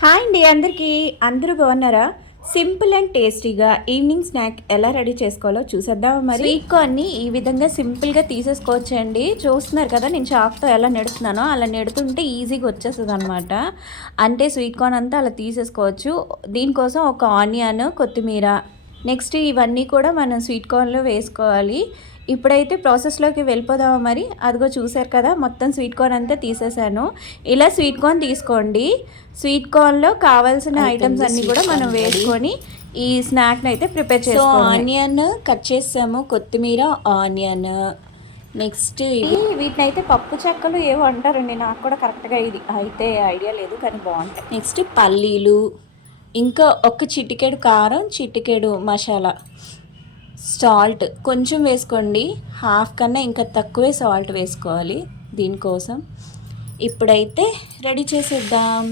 Hi అండి అందరికీ. అందరూ బాగున్నారా? సింపుల్ అండ్ టేస్టీగా ఈవినింగ్ స్నాక్ ఎలా రెడీ చేసుకోవాలో చూసేద్దాం. మరి స్వీట్ కార్న్ని ఈ విధంగా సింపుల్గా తీసేసుకోవచ్చండి. చూస్తున్నారు కదా, నేను చాక్తో ఎలా నెడుతున్నానో అలా నెడుతుంటే ఈజీగా వచ్చేస్తుంది అనమాట. అంటే స్వీట్ కార్న్ అంతా అలా తీసేసుకోవచ్చు. దీనికోసం ఒక ఆనియన్, కొత్తిమీర, నెక్స్ట్ ఇవన్నీ కూడా మనం స్వీట్ కార్న్లో వేసుకోవాలి. ఇప్పుడైతే ప్రాసెస్లోకి వెళ్ళిపోదామా మరి. అదిగో చూసారు కదా, మొత్తం స్వీట్ కార్న్ అంతా తీసేసాను. ఇలా స్వీట్ కార్న్ తీసుకోండి. స్వీట్ కార్న్లో కావాల్సిన ఐటమ్స్ అన్నీ కూడా మనం వేసుకొని ఈ స్నాక్ని అయితే ప్రిపేర్ చేసుకోవాలి. ఆనియన్ కట్ చేసాము, కొత్తిమీర, ఆనియన్, నెక్స్ట్ వీటిని అయితే పప్పు చెక్కలు ఏవో అంటారండి, నాకు కూడా కరెక్ట్గా ఇది అయితే ఐడియా లేదు, కానీ బాగుంటాయి. నెక్స్ట్ పల్లీలు, ఇంకా ఒక చిటికెడు కారం, చిటికెడు మసాలా, సాల్ట్ కొంచెం వేసుకోండి. హాఫ్ కన్నా ఇంకా తక్కువే సాల్ట్ వేసుకోవాలి దీనికోసం. ఇప్పుడైతే రెడీ చేసేద్దాం.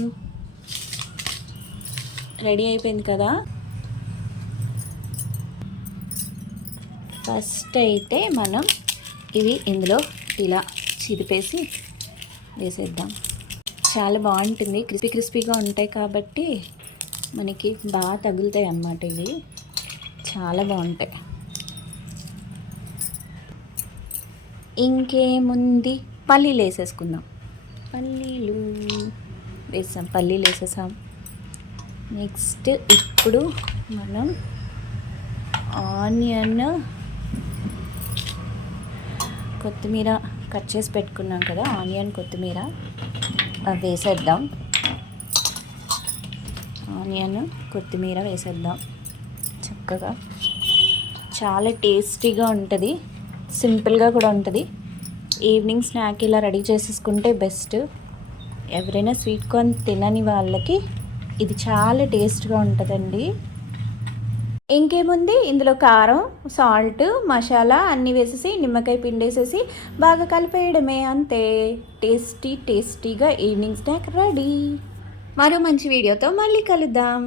రెడీ అయిపోయింది కదా. ఫస్ట్ అయితే మనం ఇవి ఇందులో ఇలా చిదిపేసి వేసేద్దాం. చాలా బాగుంటుంది, క్రిస్పీ క్రిస్పీగా ఉంటాయి కాబట్టి మనకి బాగా తగులుతాయి అన్నమాట. ఇవి చాలా బాగుంటాయి. ఇంకేముంది, పల్లీలు వేసేసుకుందాం. పల్లీలు వేసేసాం. నెక్స్ట్ ఇప్పుడు మనం ఆనియన్, కొత్తిమీర కట్ చేసి పెట్టుకున్నాం కదా, ఆనియన్, కొత్తిమీర అవి వేసేద్దాం. ఆనియన్, కొత్తిమీర వేసేద్దాం చక్కగా. చాలా టేస్టీగా ఉంటుంది, సింపుల్గా కూడా ఉంటుంది. ఈవినింగ్ స్నాక్ ఇలా రెడీ చేసేసుకుంటే బెస్ట్. ఎవరైనా స్వీట్ కార్న్ తినని వాళ్ళకి ఇది చాలా టేస్ట్గా ఉంటుందండి. ఇంకేముంది, ఇందులో కారం, సాల్ట్, మసాలా అన్నీ వేసేసి నిమ్మకాయ పిండేసేసి బాగా కలిపేయడమే, అంతే. టేస్టీగా ఈవినింగ్ స్నాక్ రెడీ. మరో మంచి వీడియోతో మళ్ళీ కలుద్దాం.